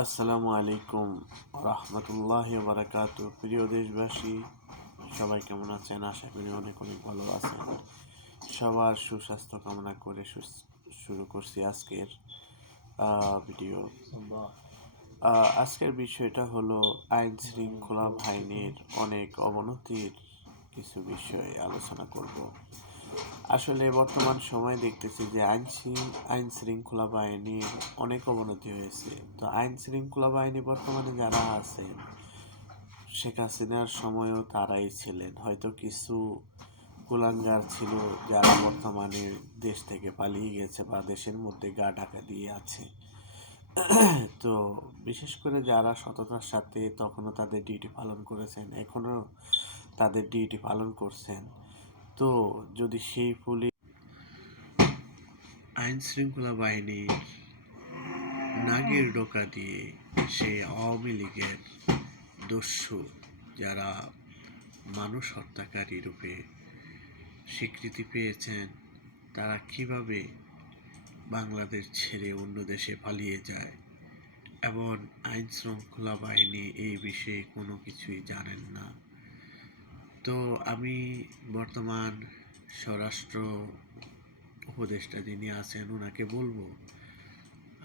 আসসালামু আলাইকুম রহমতুল্লাহি বারাকাতু। প্রিয় দেশবাসী, সবাই কেমন আছেন? আশা করি অনেক অনেক ভালো আছেন। সবার সুস্বাস্থ্য কামনা করে শুরু করছি আজকের ভিডিও। আজকের বিষয়টা হলো আইন শৃঙ্খলা বাহিনীর অনেক অবনতির কিছু বিষয় আলোচনা করব। আসলে বর্তমান সময়ে দেখতেছি যে আইন শৃঙ্খলা বাহিনীর অনেক অবনতি হয়েছে। তো আইন শৃঙ্খলা বাহিনী বর্তমানে যারা আছেন, শেখ হাসিনার সময়ও তারাই ছিলেন। হয়তো কিছু কুলাঙ্গার ছিল যারা বর্তমানে দেশ থেকে পালিয়ে গেছে বা দেশের মধ্যে গা ঢাকা দিয়ে আছে। তো বিশেষ করে যারা সততার সাথে তখনও তাদের ডিউটি পালন করেছেন, এখনও তাদের ডিউটি পালন করছেন, তো যদি সেই পুলিশ আইন শৃঙ্খলা বাহিনীর নাগের ডোকা দিয়ে সেই আওয়ামী লীগের দস্যু যারা মানুষ হত্যাকারী রূপে স্বীকৃতি পেয়েছেন, তারা কিভাবে বাংলাদেশ ছেড়ে অন্য দেশে পালিয়ে যায় এবং আইন শৃঙ্খলা বাহিনী এই বিষয়ে কোনো কিছুই জানেন না। তো আমি বর্তমান স্বরাষ্ট্র উপদেষ্টা যিনি আছেন ওনাকে বলবো,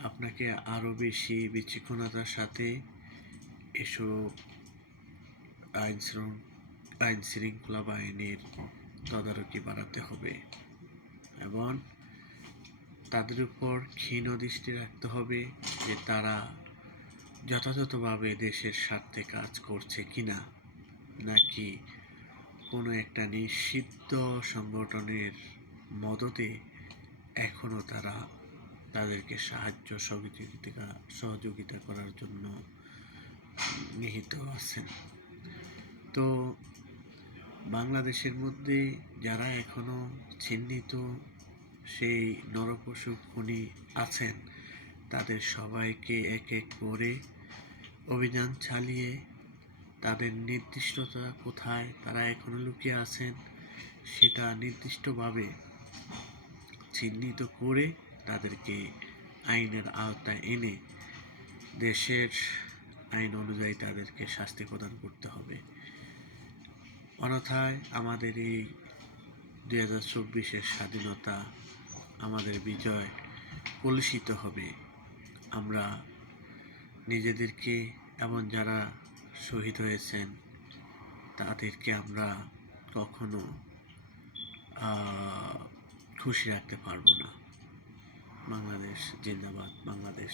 আপনাকে আরও বেশি বিচক্ষণতার সাথে এসব আইন শৃঙ্খলা বাহিনীর তদারকি বাড়াতে হবে এবং তাদের উপর ক্ষীণ দৃষ্টি রাখতে হবে যে তারা যথাযথভাবে দেশের স্বার্থে কাজ করছে কিনা, নাকি কোনো একটা নিষিদ্ধ সংগঠনের মদতে এখনও তারা তাদেরকে সহযোগিতা করার জন্য নিহিত আছেন। তো বাংলাদেশের মধ্যে যারা এখনো চিহ্নিত সেই নরপশু খুনি আছেন, তাদের সবাইকে এক এক করে অভিযান চালিয়ে তাদের নির্দিষ্টতা কোথায় তারা এখনো লুকিয়ে আছেন সেটা নির্দিষ্টভাবে চিহ্নিত করে তাদেরকে আইনের আওতায় এনে দেশের আইন অনুযায়ী তাদেরকে শাস্তি প্রদান করতে হবে। অন্যথায় আমাদের এই 2024-এর স্বাধীনতা, আমাদের বিজয় কলুষিত হবে। আমরা নিজেদেরকে এবং যারা শহীদ হয়েছেন তাদেরকে আমরা কখনো খুশি রাখতে পারবো না। বাংলাদেশ জিন্দাবাদ, বাংলাদেশ